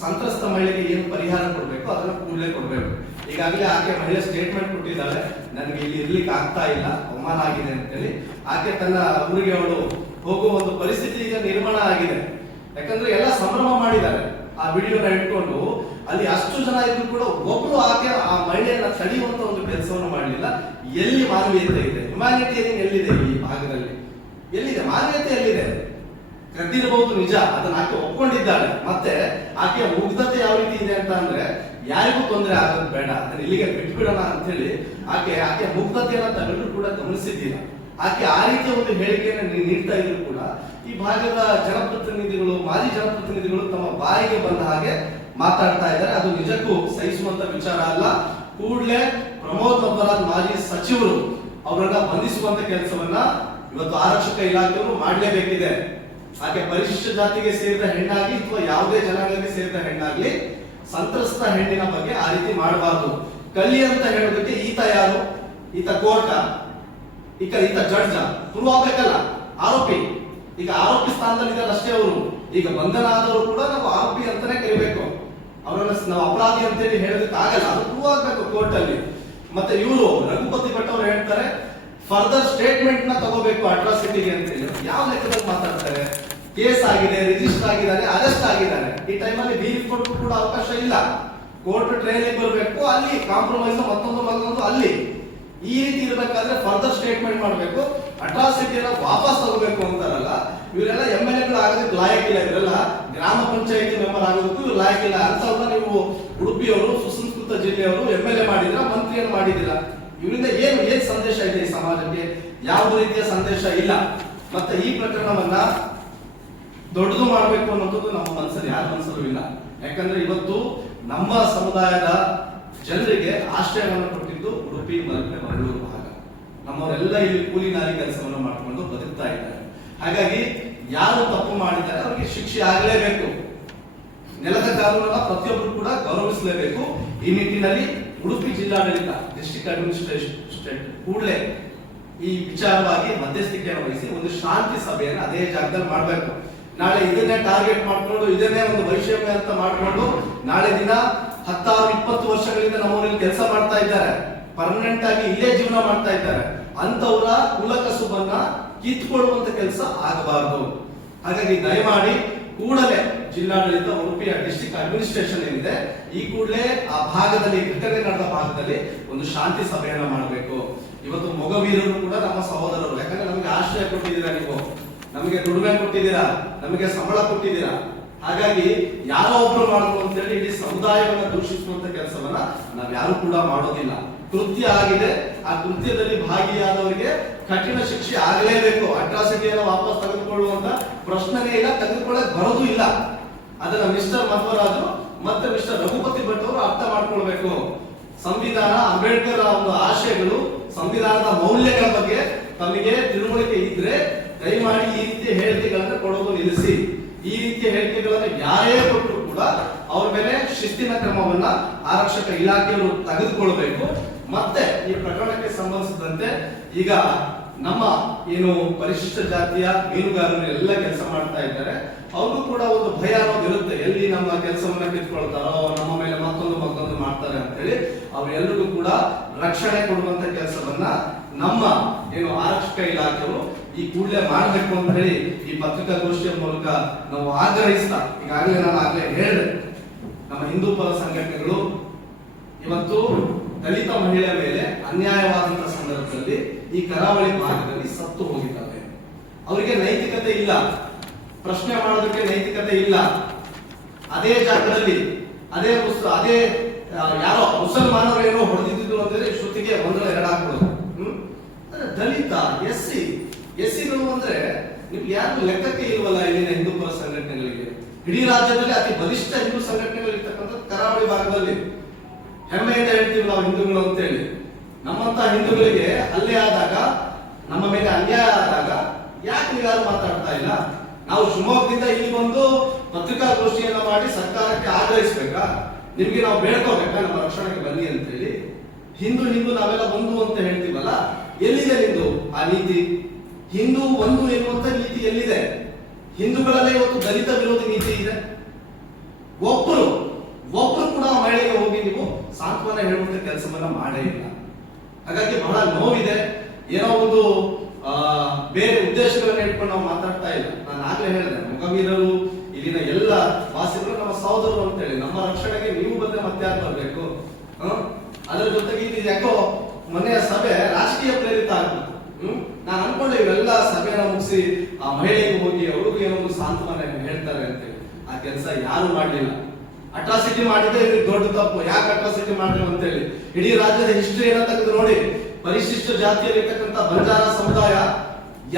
ಸಂತ್ರಸ್ತ ಮಹಿಳೆಗೆ ಏನು ಪರಿಹಾರ ಕೊಡಬೇಕು, ಅದನ್ನು ಕೂಡಲೇ ಕೊಡಬೇಕು. ಈಗಾಗಲೇ ಆಕೆ ಮಹಿಳೆ ಸ್ಟೇಟ್ಮೆಂಟ್ ಕೊಟ್ಟಿದ್ದಾಳೆ. ನನಗೆ ಇಲ್ಲಿ ಇರ್ಲಿಕ್ಕೆ ಆಗ್ತಾ ಇಲ್ಲ. ಅವಮಾನ ಆಗಿದೆ ಅಂತೇಳಿ. ಆಕೆ ತನ್ನ ಊರಿಗೆ ಅವಳು ಹೋಗುವ ಒಂದು ಪರಿಸ್ಥಿತಿ ಈಗ ನಿರ್ಮಾಣ ಆಗಿದೆ. ಯಾಕಂದ್ರೆ ಎಲ್ಲ ಸಂಭ್ರಮ ಮಾಡಿದ್ದಾರೆ. ಆ ವಿಡಿಯೋನ ಇಟ್ಕೊಂಡು ಅಲ್ಲಿ ಅಷ್ಟು ಜನ ಇದ್ರು ಕೂಡ ಒಬ್ರು ಆಕೆ ಆ ಮಹಿಳೆಯನ್ನ ತಡೆಯುವಂತ ಒಂದು ಕೆಲಸವನ್ನು ಮಾಡಲಿಲ್ಲ. ಎಲ್ಲಿ ಮಾನವೀಯತೆ ಇದೆ? ಹ್ಯುಮ್ಯಾನಿಟಿ ಎಲ್ಲಿದೆ ಈ ಭಾಗದಲ್ಲಿ? ಎಲ್ಲಿದೆ? ಮಾನವೀಯತೆ ಎಲ್ಲಿದೆ? ಕದ್ದಿರಬಹುದು ನಿಜ, ಅದನ್ನ ಆಕೆ ಒಪ್ಕೊಂಡಿದ್ದಾಳೆ. ಮತ್ತೆ ಆಕೆಯ ಮುಗ್ಧತೆ ಯಾವ ರೀತಿ ಇದೆ ಅಂತ ಅಂದ್ರೆ, ಯಾರಿಗೂ ತೊಂದರೆ ಆಗೋದು ಬೇಡ, ಅದನ್ನ ಇಲ್ಲಿಗೆ ಬಿಟ್ಬಿಡೋಣ ಅಂತ ಹೇಳಿ ಆಕೆ ಆಕೆ ಮುಗ್ಧತೆಯನ್ನ ತಾವೆಲ್ಲರೂ ಕೂಡ ಗಮನಿಸಿದ್ದೀರ? ಆಕೆ ಆ ರೀತಿಯ ಒಂದು ಹೇಳಿಕೆಯನ್ನು ನೀಡ್ತಾ ಇದ್ರು ಕೂಡ ಈ ಭಾಗದ ಜನಪ್ರತಿನಿಧಿಗಳು, ಮಾಜಿ ಜನಪ್ರತಿನಿಧಿಗಳು ತಮ್ಮ ಬಾಯಿಗೆ ಬಂದ ಹಾಗೆ ಮಾತಾಡ್ತಾ ಇದ್ದಾರೆ. ಅದು ನಿಜಕ್ಕೂ ಸಹಿಸುವಂತ ವಿಚಾರ ಅಲ್ಲ. ಕೂಡಲೇ ಪ್ರಮೋದ್ ಮಧ್ವರಾಜ್ ಮಾಜಿ ಸಚಿವರು ಅವರನ್ನ ಬಂಧಿಸುವಂತ ಕೆಲಸವನ್ನ ಇವತ್ತು ಆರಕ್ಷಕ ಇಲಾಖೆಯವರು ಮಾಡಲೇಬೇಕಿದೆ. ಹಾಗೆ ಪರಿಶಿಷ್ಟ ಜಾತಿಗೆ ಸೇರಿದ ಹೆಣ್ಣಾಗಿ ಅಥವಾ ಯಾವುದೇ ಜನಾಂಗಕ್ಕೆ ಸೇರಿದ ಹೆಣ್ಣಾಗ್ಲಿ ಸಂತ್ರಸ್ತ ಹೆಣ್ಣಿನ ಬಗ್ಗೆ ಆ ರೀತಿ ಮಾಡಬಾರ್ದು. ಕಲಿ ಅಂತ ಹೇಳೋದಕ್ಕೆ ಈತ ಯಾರು? ಈತ ಕೋರ್ಟ. ಈಗ ಇಂತ ಜಡ್ಜ್ ಪ್ರೂವ್ ಆಗ್ಬೇಕಲ್ಲ ಆರೋಪಿ. ಈಗ ಆರೋಪಿ ಸ್ಥಾನದಲ್ಲಿ ಇದ್ದಾರೆ ಅಷ್ಟೇ ಅವರು. ಈಗ ಬಂಧನ ಆದವರು ಕೂಡ ನಾವು ಆರೋಪಿ ಅಂತಾನೆ ಕರಿಬೇಕು. ಅವರನ್ನ ನಾವು ಅಪರಾಧಿ ಅಂತೇಳಿ ಹೇಳೋದಕ್ಕೆ ಆಗಲ್ಲ, ಅದು ಪ್ರೂವ್ ಆಗ್ಬೇಕು ಕೋರ್ಟ್ ಅಲ್ಲಿ. ಮತ್ತೆ ಇವರು ರಘುಪತಿ ಭಟ್ ಅವರು ಹೇಳ್ತಾರೆ ಫರ್ದರ್ ಸ್ಟೇಟ್ಮೆಂಟ್ನ ತಗೋಬೇಕು ಅಟ್ರಾಸಿಟಿಗೆ ಅಂತ ಹೇಳಿ ಯಾವ ಲೆಕ್ಕದಲ್ಲಿ ಮಾತಾಡ್ತಾರೆ? ಕೇಸ್ ಆಗಿದೆ ರಿಜಿಸ್ಟರ್ ಆಗಿದ್ದಾರೆ ಅರೆಸ್ಟ್ ಆಗಿದ್ದಾರೆ. ಈ ಟೈಮಲ್ಲಿ ಬಿ ಕೊಟ್ಟು ಕೂಡ ಅವಕಾಶ ಇಲ್ಲ. ಕೋರ್ಟ್ ಟ್ರೈನಿಗೆ ಬರಬೇಕು, ಅಲ್ಲಿ ಕಾಂಪ್ರಮೈಸ್ ಮತ್ತೊಂದು ಮತ್ತೊಂದು ಅಲ್ಲಿ. ಈ ರೀತಿ ಇರಬೇಕಾದ್ರೆ ಫರ್ದರ್ ಸ್ಟೇಟ್ಮೆಂಟ್ ಮಾಡಬೇಕು. ಅಟ್ರಾಸಿಟಿಯನ್ನ ವಾಪಸ್ ತಗೋಬೇಕು ಅಂತಾರಲ್ಲ, ಇವರೆಲ್ಲ ಎಂ ಎಲ್ ಎಗಳು ಆಗೋದಕ್ಕೆ ಲಾಯಕ್ಕಿಲ್ಲ ಇವರೆಲ್ಲ ಗ್ರಾಮ ಪಂಚಾಯತಿ ಮೆಂಬರ್ ಆಗೋದಕ್ಕೂ ಇವ್ರು ಲಾಯಕ್ಕಿಲ್ಲ ಅಂತವ್ರನ್ನ ನೀವು ಉಡುಪಿಯವರು, ಸುಸಂಸ್ಕೃತ ಜಿಲ್ಲೆಯವರು ಎಂ ಎಲ್ ಎ ಮಾಡಿದ್ರ ಮಂತ್ರಿಯನ್ನು ಮಾಡಿದಿಲ್ಲ ಇವರಿಂದ ಏನು, ಏನ್ ಸಂದೇಶ ಇದೆ ಈ ಸಮಾಜಕ್ಕೆ? ಯಾವ ರೀತಿಯ ಸಂದೇಶ ಇಲ್ಲ. ಮತ್ತೆ ಈ ಪ್ರಕರಣವನ್ನ ದೊಡ್ಡದು ಮಾಡಬೇಕು ಅನ್ನೋದು ನಮ್ಮ ಮನಸ್ಸಲ್ಲಿ ಯಾರ ಮನಸ್ಸಲ್ಲೂ ಇಲ್ಲ. ಯಾಕಂದ್ರೆ ಇವತ್ತು ನಮ್ಮ ಸಮುದಾಯದ ಜನರಿಗೆ ಆಶ್ರಯವನ್ನು ಉಡುಪಿ ಮಲ್ಪೆ ಮರಳೂರು ಭಾಗ ನಮ್ಮವರೆಲ್ಲ ಇಲ್ಲಿ ಕೂಲಿ ನಾಲಿ ಕೆಲಸವನ್ನು ಮಾಡಿಕೊಂಡು ಬದುಕ್ತಾ ಇದ್ದಾರೆ. ಹಾಗಾಗಿ ಯಾರು ತಪ್ಪು ಮಾಡಿದ್ದಾರೆ ಅವರಿಗೆ ಶಿಕ್ಷೆ ಆಗಲೇಬೇಕು. ನೆಲದ ಕಾನೂನನ್ನ ಪ್ರತಿಯೊಬ್ಬರು ಕೂಡ ಗೌರವಿಸಲೇಬೇಕು. ಈ ನಿಟ್ಟಿನಲ್ಲಿ ಉಡುಪಿ ಜಿಲ್ಲಾಡಳಿತ ಡಿಸ್ಟ್ರಿಕ್ಟ್ ಅಡ್ಮಿನಿಸ್ಟ್ರೇಷನ್ ಕೂಡಲೇ ಈ ವಿಚಾರವಾಗಿ ಮಧ್ಯಸ್ಥಿಕೆಯನ್ನು ವಹಿಸಿ ಒಂದು ಶಾಂತಿ ಸಭೆಯನ್ನು ಅದೇ ಜಾಗದಲ್ಲಿ ಮಾಡಬೇಕು. ನಾಳೆ ಇದನ್ನೇ ಟಾರ್ಗೆಟ್ ಮಾಡ್ಕೊಂಡು, ಇದನ್ನೇ ಒಂದು ವೈಷಮ್ಯ ಅಂತ ಮಾಡಿಕೊಂಡು ನಾಳೆ ದಿನ ಹತ್ತಾರು ಇಪ್ಪತ್ತು ವರ್ಷಗಳಿಂದ ನಮ್ಮೂರಲ್ಲಿ ಕೆಲಸ ಮಾಡ್ತಾ ಇದ್ದಾರೆ. ಪರ್ಮನೆಂಟ್ ಆಗಿ ಇಲ್ಲೇ ಜೀವನ ಮಾಡ್ತಾ ಇದ್ದಾರೆ. ಅಂತವರ ಕುಲಕಸುಬನ್ನ ಕಿತ್ಕೊಳ್ಳುವಂತ ಕೆಲಸ ಆಗಬಾರದು. ಹಾಗಾಗಿ ದಯಮಾಡಿ ಕೂಡಲೇ ಜಿಲ್ಲಾಡಳಿತ, ಉಡುಪಿಯ ಡಿಸ್ಟಿಕ್ ಅಡ್ಮಿನಿಸ್ಟ್ರೇಷನ್ ಏನಿದೆ, ಈ ಕೂಡಲೇ ಆ ಭಾಗದಲ್ಲಿ ಘಟನೆ ನಡೆದ ಭಾಗದಲ್ಲಿ ಒಂದು ಶಾಂತಿ ಸಭೆಯನ್ನ ಮಾಡಬೇಕು. ಇವತ್ತು ಮೊಗವೀರರು ಕೂಡ ನಮ್ಮ ಸಹೋದರರು. ಯಾಕಂದ್ರೆ ನಮಗೆ ಆಶ್ರಯ ಕೊಟ್ಟಿದ್ದೀರಾ ನೀವು? ನಮಗೆ ದುಡಿಮೆ ಕೊಟ್ಟಿದ್ದೀರಾ? ನಮಗೆ ಸಂಬಳ ಕೊಟ್ಟಿದ್ದೀರಾ? ಹಾಗಾಗಿ ಯಾರೋ ಒಬ್ರು ಮಾಡಿದ್ರು ಅಂತೇಳಿ ಇಡೀ ಸಮುದಾಯವನ್ನ ದೂಷಿಸುವಂತ ಕೆಲಸವನ್ನ ನಾವ್ ಯಾರು ಕೂಡ ಮಾಡೋದಿಲ್ಲ. ಕೃತ್ಯ ಆಗಿದೆ. ಆ ಕೃತ್ಯದಲ್ಲಿ ಭಾಗಿಯಾದವರಿಗೆ ಕಠಿಣ ಶಿಕ್ಷೆ ಆಗಲೇಬೇಕು. ಅಟ್ರಾಸಿಟಿಯನ್ನು ವಾಪಸ್ ತೆಗೆದುಕೊಳ್ಳುವಂತ ಪ್ರಶ್ನೆನೇ ಇಲ್ಲ, ತೆಗೆದುಕೊಳ್ಳಕ್ ಬರೋದು ಇಲ್ಲ. ಅದನ್ನ ಮಿಸ್ಟರ್ ಮಧ್ವರಾಜು ಮತ್ತೆ ಮಿಸ್ಟರ್ ರಘುಪತಿ ಭಟ್ ಅವರು ಅರ್ಥ ಮಾಡ್ಕೊಳ್ಬೇಕು. ಸಂವಿಧಾನ ಅಂಬೇಡ್ಕರ್ ಒಂದು ಆಶಯಗಳು, ಸಂವಿಧಾನದ ಮೌಲ್ಯಗಳ ಬಗ್ಗೆ ತಮಗೆ ತಿಳುವಳಿಕೆ ಇದ್ರೆ ದಯಮಾಡಿ ಈ ರೀತಿಯ ಹೇಳಿಕೆಗಳನ್ನ ಕೊಡೋದು ನಿಲ್ಲಿಸಿ. ಈ ರೀತಿಯ ಹೇಳಿಕೆಗಳನ್ನು ಯಾರೇ ಕೊಟ್ಟರು ಕೂಡ ಅವ್ರ ಮೇಲೆ ಶಿಸ್ತಿನ ಕ್ರಮವನ್ನ ಆರಕ್ಷಕ ಇಲಾಖೆಯವರು ತೆಗೆದುಕೊಳ್ಬೇಕು. ಮತ್ತೆ ಈ ಪ್ರಕರಣಕ್ಕೆ ಸಂಬಂಧಿಸಿದಂತೆ ಈಗ ನಮ್ಮ ಏನು ಪರಿಶಿಷ್ಟ ಜಾತಿಯ ಮೀನುಗಾರರು ಎಲ್ಲ ಕೆಲಸ ಮಾಡ್ತಾ ಇದ್ದಾರೆ. ಅವರು ಕೂಡ ಒಂದು ಭಯ ಅನ್ನೋದು ಇರುತ್ತೆ. ಎಲ್ಲಿ ನಮ್ಮ ಕೆಲಸವನ್ನ ಕಿತ್ಕೊಳ್ತಾರೋ ನಮ್ಮ ಮೇಲೆ ಮತ್ತೊಂದು ಮತ್ತೊಂದು ಮಾಡ್ತಾರೆ ಅಂತ ಹೇಳಿ ಅವರೆಲ್ಲರಿಗೂ ಕೂಡ ರಕ್ಷಣೆ ಕೊಡುವಂತ ಕೆಲಸವನ್ನ ನಮ್ಮ ಏನು ಆರಕ್ಷಕ ಇಲಾಖೆಯವರು ಈ ಕೂಡಲೇ ಮಾಡಬೇಕು ಅಂತ ಹೇಳಿ ಈ ಪತ್ರಿಕಾಗೋಷ್ಠಿಯ ಮೂಲಕ ನಾವು ಆಗ್ರಹಿಸ್ತಾ, ಈಗಾಗಲೇ ನಾನು ಆಗ್ಲೇ ಹೇಳಿದೆ, ನಮ್ಮ ಹಿಂದೂ ಪರ ಸಂಘಟನೆಗಳು ಇವತ್ತು ದಲಿತ ಮಹಿಳೆಯ ಮೇಲೆ ಅನ್ಯಾಯವಾದಂತಹ ಸಂದರ್ಭದಲ್ಲಿ ಈ ಕರಾವಳಿ ಭಾಗದಲ್ಲಿ ಸತ್ತು ಹೋಗಿದ್ದಾರೆ. ಅವರಿಗೆ ನೈತಿಕತೆ ಇಲ್ಲ. ಪ್ರಶ್ನೆ ಮಾಡೋದಕ್ಕೆ ನೈತಿಕತೆ ಇಲ್ಲ. ಅದೇ ಜಾಗದಲ್ಲಿ, ಅದೇ ಅದೇ ಯಾರೋ ಮುಸಲ್ಮಾನರು ಏನೋ ಹೊಡೆದಿದ್ದು ಅಂದ್ರೆ ಶ್ರುತಿಗೆ ಒಂದರ ಎರಡಾಗ್ಬೋದು ಹ್ಮ್? ಅಂದ್ರೆ ದಲಿತ ಎಸ್ ಸಿ ಎಸ್ ಸಿಗಳು ಅಂದ್ರೆ ನಿಮ್ಗೆ ಯಾರು ಲೆಕ್ಕಕ್ಕೆ ಇಲ್ವಲ್ಲ ಇಲ್ಲಿನ ಹಿಂದೂಪರ ಸಂಘಟನೆಗಳಿಗೆ? ಇಡೀ ರಾಜ್ಯದಲ್ಲಿ ಅತಿ ಬಲಿಷ್ಠ ಹಿಂದೂ ಸಂಘಟನೆಗಳು ಇರ್ತಕ್ಕಂಥ ಕರಾವಳಿ ಭಾಗದಲ್ಲಿ. ಹೆಮ್ಮೆಯಿಂದ ಹೇಳ್ತೀವಿ ನಾವು ಹಿಂದೂಗಳು ಅಂತೇಳಿ. ನಮ್ಮಂತ ಹಿಂದೂಗಳಿಗೆ ಹಲ್ಲೆ ಆದಾಗ, ನಮ್ಮ ಮೇಲೆ ಅನ್ಯಾಯ ಆದಾಗ ಯಾಕೆ ನೀವು ಮಾತಾಡ್ತಾ ಇಲ್ಲ? ನಾವು ಶಿವಮೊಗ್ಗದಿಂದ ಇಲ್ಲಿ ಬಂದು ಪತ್ರಿಕಾಗೋಷ್ಠಿಯನ್ನು ಮಾಡಿ ಸರ್ಕಾರಕ್ಕೆ ಆಗ್ರಹಿಸ್ಬೇಕಾ? ನಿಮ್ಗೆ ನಾವು ಬೇಡ್ಕೋಬೇಕಾ? ನಮ್ಮ ರಕ್ಷಣೆಗೆ ಬನ್ನಿ ಅಂತೇಳಿ. ಹಿಂದೂ ಹಿಂದೂ ನಾವೆಲ್ಲ ಬಂದು ಅಂತ ಹೇಳ್ತೀವಲ್ಲ, ಎಲ್ಲಿದೆ ನಿಂದು ಆ ನೀತಿ? ಹಿಂದೂ ಒಂದು ಎನ್ನುವಂತ ನೀತಿ ಎಲ್ಲಿದೆ? ಹಿಂದೂಗಳಲ್ಲೇ ಇವತ್ತು ದಲಿತ ವಿರೋಧಿ ನೀತಿ ಇದೆ. ಒಬ್ಬರು ಒಬ್ಬರು ಕೂಡ ಮಹಿಳೆಗೆ ಹೋಗಿ ನೀವು ಸಾಂತ್ವನ ಹೇಳುವಂತ ಕೆಲಸವನ್ನ ಮಾಡೇ ಇಲ್ಲ. ಹಾಗಾಗಿ ಬಹಳ ನೋವಿದೆ. ಏನೋ ಒಂದು ಬೇರೆ ಉದ್ದೇಶಗಳನ್ನ ಇಟ್ಕೊಂಡು ನಾವು ಮಾತಾಡ್ತಾ ಇಲ್ಲ. ನಾನು ಆಗ್ಲೇ ಹೇಳಿದೆ, ಮುಖವೀರರು, ಇಲ್ಲಿನ ಎಲ್ಲ ವಾಸಿಗಳು ನಮ್ಮ ಸಹೋದರರು ಅಂತ ಹೇಳಿ ನಮ್ಮ ರಕ್ಷಣೆಗೆ ನೀವು ಬಂದ್ರೆ ಮತ್ತೆ ಯಾರು ಬರ್ಬೇಕು? ಅದರ ಜೊತೆಗೆ ಇಲ್ಲಿ ಯಾಕೋ ಮೊನ್ನೆಯ ಸಭೆ ರಾಜಕೀಯ ಪ್ರೇರಿತ ಆಗ್ಬೋದು ಹ್ಮ್? ನಾನು ಅನ್ಕೊಂಡೆ ಇವೆಲ್ಲ ಸಭೆನ ಮುಗಿಸಿ, ಆ ಮಹಿಳೆಗೆ ಹೋಗಿ ಅವ್ರಿಗೂ ಏನೋ ಒಂದು ಸಾಂತ್ವನ ಹೇಳ್ತಾರೆ ಅಂತೇಳಿ. ಆ ಕೆಲಸ ಯಾರು ಮಾಡಲಿಲ್ಲ. ಅಟ್ರಾಸಿಟಿ ಮಾಡಿದ್ರೆ ಇವ್ರಿಗೆ ದೊಡ್ಡ ತಪ್ಪು. ಯಾಕೆ ಅಟ್ರಾಸಿಟಿ ಮಾಡಿದ್ರು ಅಂತ ಹೇಳಿ ಇಡೀ ರಾಜ್ಯದ ಹಿಸ್ಟ್ರಿ ಏನಂತ ನೋಡಿ. ಪರಿಶಿಷ್ಟ ಜಾತಿಯಲ್ಲಿರ್ತಕ್ಕಂಥ ಬಂಜಾರ ಸಮುದಾಯ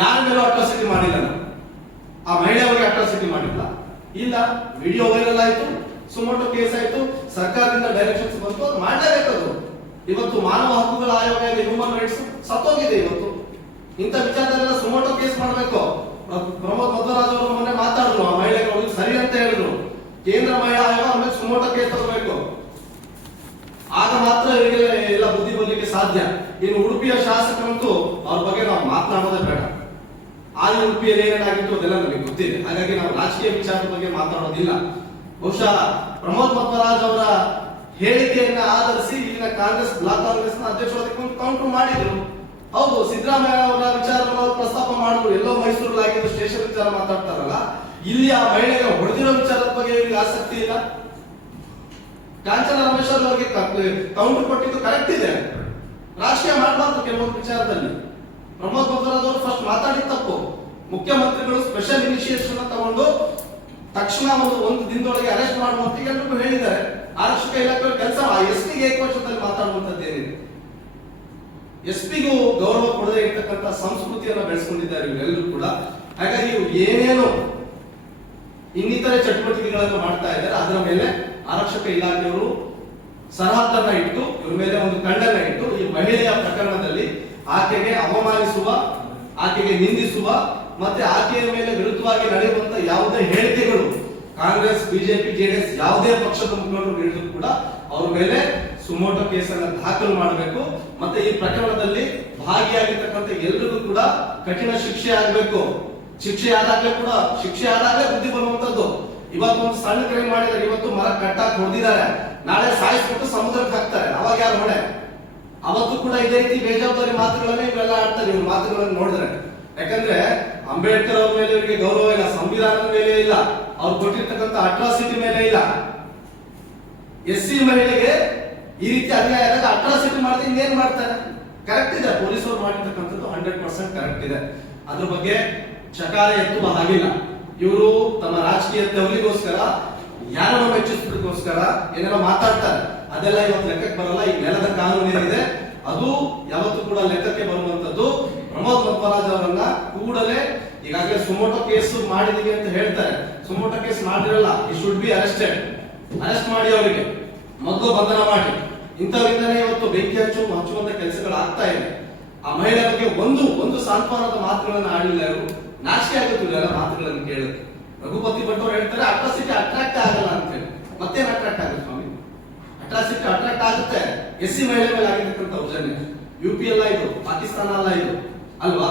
ಯಾರ ಮೇಲೂ ಅಟ್ರಾಸಿಟಿ ಮಾಡಿಲ್ಲ. ಆ ಮಹಿಳೆಯವರಿಗೆ ಅಟ್ರಾಸಿಟಿ ಮಾಡಿಲ್ಲ. ಇಲ್ಲ ವಿಡಿಯೋ ವೈರಲ್ ಆಯ್ತು, ಸುಮೋಟೋ ಕೇಸ್ ಆಯ್ತು, ಸರ್ಕಾರದಿಂದ ಡೈರೆಕ್ಷನ್ಸ್ ಬಂತು, ಅದು ಮಾಡಲೇಬೇಕದು. ಇವತ್ತು ಮಾನವ ಹಕ್ಕುಗಳ ಆಯೋಗ ಹ್ಯೂಮನ್ ರೈಟ್ಸ್ ಸತ್ತೋಗಿದೆ ಇವತ್ತು. ಇಂಥ ವಿಚಾರದಲ್ಲೆಲ್ಲ ಸುಮೋಟೋ ಕೇಸ್ ಮಾಡಬೇಕು. ಪ್ರಮೋದ್ ಮಧ್ವರಾಜ್ ಅವರು ಮೊನ್ನೆ ಮಾತಾಡಿದ್ರು, ಆ ಮಹಿಳೆಗಳು ಸರಿ ಅಂತ ಹೇಳಿದ್ರು. ಕೇಂದ್ರ ಮಹಿಳಾ ಆಯೋಗ ಆಮೇಲೆ ಸುಮೋಟ ಕೇಸ್ ಆಗ ಮಾತ್ರ ಇವರಿಗೆ ಎಲ್ಲ ಬುದ್ಧಿ ಬರ್ಲಿಕ್ಕೆ ಸಾಧ್ಯ. ಇನ್ನು ಉಡುಪಿಯ ಶಾಸಕರಂತೂ ಅವ್ರ ಬಗ್ಗೆ ನಾವು ಮಾತನಾಡೋದೇ ಬೇಡ. ಆ ಉಡುಪಿಯಲ್ಲಿ ಏನೇನಾಗಿತ್ತು ಅದೆಲ್ಲ ನಮಗೆ ಗೊತ್ತಿದೆ. ಹಾಗಾಗಿ ನಾವು ರಾಜಕೀಯ ವಿಚಾರದ ಬಗ್ಗೆ ಮಾತಾಡೋದಿಲ್ಲ ಬಹುಶಃ ಪ್ರಮೋದ್ ಮಧ್ವರಾಜ್ ಅವರ ಹೇಳಿಕೆಯನ್ನ ಆಧರಿಸಿ ಇಲ್ಲಿನ ಕಾಂಗ್ರೆಸ್, ಬ್ಲಾಕ್ ಕಾಂಗ್ರೆಸ್ನ ಅಧ್ಯಕ್ಷರು ಕೌಂಟರ್ ಮಾಡಿದ್ರು. ಹೌದು, ಸಿದ್ದರಾಮಯ್ಯ ಅವರ ವಿಚಾರವನ್ನು ಪ್ರಸ್ತಾಪ ಮಾಡಿದ್ರು. ಎಲ್ಲೋ ಮೈಸೂರಲ್ಲಿ ಆಗಿದ್ದು ಸ್ಟೇಷನ್ ವಿಚಾರ ಮಾತಾಡ್ತಾರಲ್ಲ. ಇಲ್ಲಿ ಆ ಮಹಿಳೆಗೆ ಹೊಡೆದಿರೋ ವಿಚಾರದ ಬಗ್ಗೆ ಇವರಿಗೆ ಆಸಕ್ತಿ ಇಲ್ಲ. ಕಾಂಚನ ರಮೇಶ್ವರ್ ಅವರಿಗೆ ಕೌಂಟರ್ ಕೊಟ್ಟಿದ್ದು ಕರೆಕ್ಟ್ ಇದೆ. ರಾಜಕೀಯ ಮಾಡಬಾರ್ದು ಕೆಲವೊಂದು ವಿಚಾರದಲ್ಲಿ. ಪ್ರಮೋದ್ ಮಧ್ವರಾಜ್ ಅವರು ಫಸ್ಟ್ ಮಾತಾಡಿದ ತಪ್ಪು. ಮುಖ್ಯಮಂತ್ರಿಗಳು ಸ್ಪೆಷಲ್ ಇನಿಷಿಯೇಷನ್ ತಗೊಂಡು ತಕ್ಷಣ ಒಂದು ಒಂದು ದಿನದೊಳಗೆ ಅರೆಸ್ಟ್ ಮಾಡುವಂತ ಎಲ್ರಿಗೂ ಹೇಳಿದ್ದಾರೆ. ಆರಕ್ಷಕ ಇಲಾಖೆ ಕೆಲಸ ಎಸ್ ಪಿಗೆ ಏಕವಚನದಲ್ಲಿ ಮಾತಾಡುವಂತದ್ದು ಎಸ್ ಪಿಗೂ ಗೌರವ ಕೊಡದೇ ಇರ್ತಕ್ಕಂಥ ಸಂಸ್ಕೃತಿಯನ್ನು ಬೆಳೆಸ್ಕೊಂಡಿದ್ದಾರೆ ಇವರೆಲ್ಲರೂ ಕೂಡ. ಹಾಗಾಗಿ ಏನೇನು ಇನ್ನಿತರೆ ಚಟುವಟಿಕೆಗಳನ್ನು ಮಾಡ್ತಾ ಇದ್ದಾರೆ. ಅದರ ಮೇಲೆ ಆರಕ್ಷಕ ಇಲಾಖೆಯವರು ಸರಹದ್ದನ್ನ ಇಟ್ಟು, ಇವ್ರ ಮೇಲೆ ಒಂದು ಕಣ್ಣನ್ನ ಇಟ್ಟು, ಈ ಮಹಿಳೆಯ ಪ್ರಕರಣದಲ್ಲಿ ಆಕೆಗೆ ಅವಮಾನಿಸುವ, ಆಕೆಗೆ ನಿಂದಿಸುವ ಮತ್ತೆ ಆಕೆಯ ಮೇಲೆ ವಿರುದ್ಧವಾಗಿ ನಡೆಯುವಂತ ಯಾವುದೇ ಹೇಳಿಕೆಗಳು ಕಾಂಗ್ರೆಸ್, ಬಿಜೆಪಿ, ಜೆಡಿಎಸ್ ಯಾವುದೇ ಪಕ್ಷದ ಮುಖಂಡರು ನೀಡಿದ್ರು ಕೂಡ ಅವ್ರ ಮೇಲೆ ಸುಮೋಟೋ ಕೇಸನ್ನ ದಾಖಲು ಮಾಡಬೇಕು. ಮತ್ತೆ ಈ ಪ್ರಕರಣದಲ್ಲಿ ಭಾಗಿಯಾಗಿರ್ತಕ್ಕಂಥ ಎಲ್ರಿಗೂ ಕೂಡ ಕಠಿಣ ಶಿಕ್ಷೆ ಆಗಬೇಕು. ಶಿಕ್ಷೆ ಆದಾಗ್ಲೇ ಕೂಡ ಶಿಕ್ಷೆ ಆದಾಗ್ಲೇ ಬುದ್ಧಿ ಬರುವಂತದ್ದು ಇವತ್ತು ಒಂದು ಸಣ್ಣ ಕ್ರೈಮ್ ಮಾಡಿದ್ರೆ ಇವತ್ತು ಮರ ಕಟ್ಟಾಕ್ ಹೊಡೆದಿದ್ದಾರೆ. ನಾಳೆ ಸಾಯಿಸ್ಬಿಟ್ಟು ಸಮುದ್ರಕ್ಕೆ ಹಾಕ್ತಾರೆ. ಅವಾಗ ಯಾರು ಹೊಣೆ? ಅವತ್ತು ಕೂಡ ಇದೇ ರೀತಿ ಬೇಜವಾಬ್ದಾರಿ ಮಾತುಗಳನ್ನೇ ಇವೆಲ್ಲ ಆಡ್ತಾರೆ, ಇವ್ರ ಮಾತುಗಳನ್ನು ನೋಡಿದ್ರೆ. ಯಾಕಂದ್ರೆ ಅಂಬೇಡ್ಕರ್ ಅವ್ರ ಮೇಲೆ ಇವರಿಗೆ ಗೌರವ ಇಲ್ಲ, ಸಂವಿಧಾನದ ಮೇಲೆ ಇಲ್ಲ, ಅವ್ರು ಕೊಟ್ಟಿರ್ತಕ್ಕಂಥ ಅಟ್ರಾಸಿಟಿ ಮೇಲೆ ಇಲ್ಲ. ಎಸ್ ಸಿ ಮಹಿಳೆಗೆ ಈ ರೀತಿ ಅನ್ಯಾಯ ಆದಾಗ ಅಟ್ರಾಸಿಟಿ ಮಾಡಿದ್ರೆ ಇನ್ನೇನ್ ಮಾಡ್ತಾರೆ? ಕರೆಕ್ಟ್ ಇದೆ ಪೊಲೀಸರು ಮಾಡಿರ್ತಕ್ಕಂಥದ್ದು ಹಂಡ್ರೆಡ್ ಪರ್ಸೆಂಟ್ ಕರೆಕ್ಟ್ ಇದೆ. ಅದ್ರ ಬಗ್ಗೆ ಚಕಾರ ಎತ್ತುವ ಹಾಗಿಲ್ಲ. ಇವರು ತಮ್ಮ ರಾಜಕೀಯ ತೆವಲಿಗೋಸ್ಕರ ಯಾರನ್ನು ಮೆಚ್ಚಿಸೋದಕ್ಕೋಸ್ಕರ ಏನೆಲ್ಲ ಮಾತಾಡ್ತಾರೆ, ಅದೆಲ್ಲ ಇವತ್ತು ಲೆಕ್ಕಕ್ಕೆ ಬರಲ್ಲ. ಈ ನೆಲದ ಕಾನೂನು ಏನಿದೆ ಅದು ಯಾವತ್ತೂ ಕೂಡ ಲೆಕ್ಕಕ್ಕೆ ಬರುವಂತದ್ದು ಪ್ರಮೋದ್ ಮಧ್ವರಾಜ್ ಅವರನ್ನ ಕೂಡಲೇ ಈಗಾಗಲೇ ಸುಮೋಟೋ ಕೇಸ್ ಮಾಡಿದೀವಿ ಅಂತ ಹೇಳ್ತಾರೆ. ಸುಮೋಟೋ ಕೇಸ್ ಮಾಡಿರಲ್ಲ ಈ ಶುಡ್ ಬಿ ಅರೆಸ್ಟೆಡ್ ಅರೆಸ್ಟ್ ಮಾಡಿ ಅವರಿಗೆ. ಮೊದಲು ಬಂಧನ ಮಾಡಿ. ಇಂಥವರಿಂದನೇ ಇವತ್ತು ಬೆಂಕಿ ಹಚ್ಚು, ಹಚ್ಚುವಂತ ಕೆಲಸಗಳು ಆಗ್ತಾ ಇದೆ. ಆ ಮಹಿಳೆ ಬಗ್ಗೆ ಒಂದು ಒಂದು ಸಾಂತ್ವನದ ಮಾತುಗಳನ್ನು ಆಡಿಲ್ಲ ಇವರು. ನಾಚಿಕೆ ಆಗುತ್ತೆ ಇವೆಲ್ಲ ಮಾತುಗಳನ್ನು ಕೇಳುತ್ತೆ ರಘುಪತಿ ಭಟ್ ಅವ್ರು ಹೇಳ್ತಾರೆ ಅಟ್ರಾಸಿಟಿ ಅಟ್ರಾಕ್ಟ್ ಆಗಲ್ಲ ಅಂತ ಹೇಳಿ. ಮತ್ತೆ ಅಟ್ರಾಕ್ಟ್ ಆಗುತ್ತೆ ಸ್ವಾಮಿ? ಅಟ್ರಾಸಿಟಿ ಅಟ್ರಾಕ್ಟ್ ಆಗುತ್ತೆ. ಎಸ್ ಸಿ ಮಹಿಳೆ ಮೇಲೆ ಆಗಿರ್ತಕ್ಕಂಥ ದೌರ್ಜನ್ಯ ಯು ಪಿ ಅಲ್ಲ ಇದು, ಪಾಕಿಸ್ತಾನ ಅಲ್ಲ ಇದು. ಅಲ್ವಾ?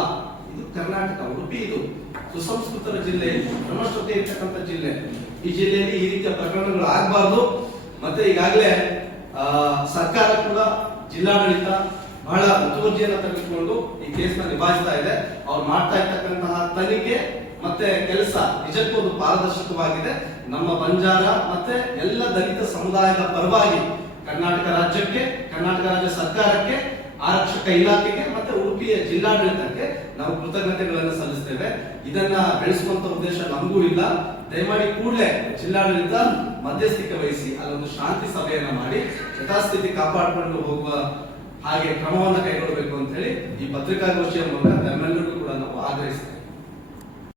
ಇದು ಕರ್ನಾಟಕ, ಉಡುಪಿ ಇದು. ಸುಸಂಸ್ಕೃತರ ಜಿಲ್ಲೆ ಬ್ರಹ್ಮಶ್ರತೆ ಇರ್ತಕ್ಕಂಥ ಜಿಲ್ಲೆ. ಈ ಜಿಲ್ಲೆಯಲ್ಲಿ ಈ ರೀತಿಯ ಪ್ರಕರಣಗಳು ಆಗಬಾರ್ದು. ಮತ್ತೆ ಈಗಾಗಲೇ ಸರ್ಕಾರ ಕೂಡ ಜಿಲ್ಲಾಡಳಿತ ಬಹಳ ಮುತುವರ್ಜಿಯನ್ನು ತೆಗೆದುಕೊಂಡು ಈ ಕೇಸ್ನ ನಿಭಾಯಿಸ್ತಾ ಇದೆ. ಅವ್ರು ಮಾಡ್ತಾ ಇರ್ತಕ್ಕಂತಹ ತನಿಖೆ ಮತ್ತೆ ಕೆಲಸ ನಿಜಕ್ಕೂ ಒಂದು ಪಾರದರ್ಶಕವಾಗಿದೆ. ನಮ್ಮ ಬಂಜಾರ ಮತ್ತೆ ಎಲ್ಲ ದಲಿತ ಸಮುದಾಯದ ಪರವಾಗಿ ಕರ್ನಾಟಕ ರಾಜ್ಯಕ್ಕೆ, ಕರ್ನಾಟಕ ರಾಜ್ಯ ಸರ್ಕಾರಕ್ಕೆ, ಆರಕ್ಷಕ ಇಲಾಖೆಗೆ ಮತ್ತೆ ಉಡುಪಿ ಉಡುಪಿಯ ಜಿಲ್ಲಾಡಳಿತಕ್ಕೆ ನಾವು ಕೃತಜ್ಞತೆಗಳನ್ನು ಸಲ್ಲಿಸ್ತೇವೆ. ಇದನ್ನ ಬೆಳೆಸುವಂತ ಉದ್ದೇಶ ನಮಗೂ ಇಲ್ಲ. ದಯಮಾಡಿ ಕೂಡಲೇ ಜಿಲ್ಲಾಡಳಿತ ಮಧ್ಯಸ್ಥಿಕೆ ವಹಿಸಿ ಅಲ್ಲೊಂದು ಶಾಂತಿ ಸಭೆಯನ್ನ ಮಾಡಿ ಯಥಾಸ್ಥಿತಿ ಕಾಪಾಡಿಕೊಂಡು ಹೋಗುವ ಹಾಗೆ ಕ್ರಮವನ್ನು ಕೈಗೊಳ್ಳಬೇಕು ಅಂತ ಹೇಳಿ ಈ ಪತ್ರಿಕಾಗೋಷ್ಠಿಯ ಮೂಲಕ ನಮ್ಮೆಲ್ಲರಿಗೂ ಕೂಡ ನಾವು ಆಗ್ರಹಿಸ್ತೇವೆ.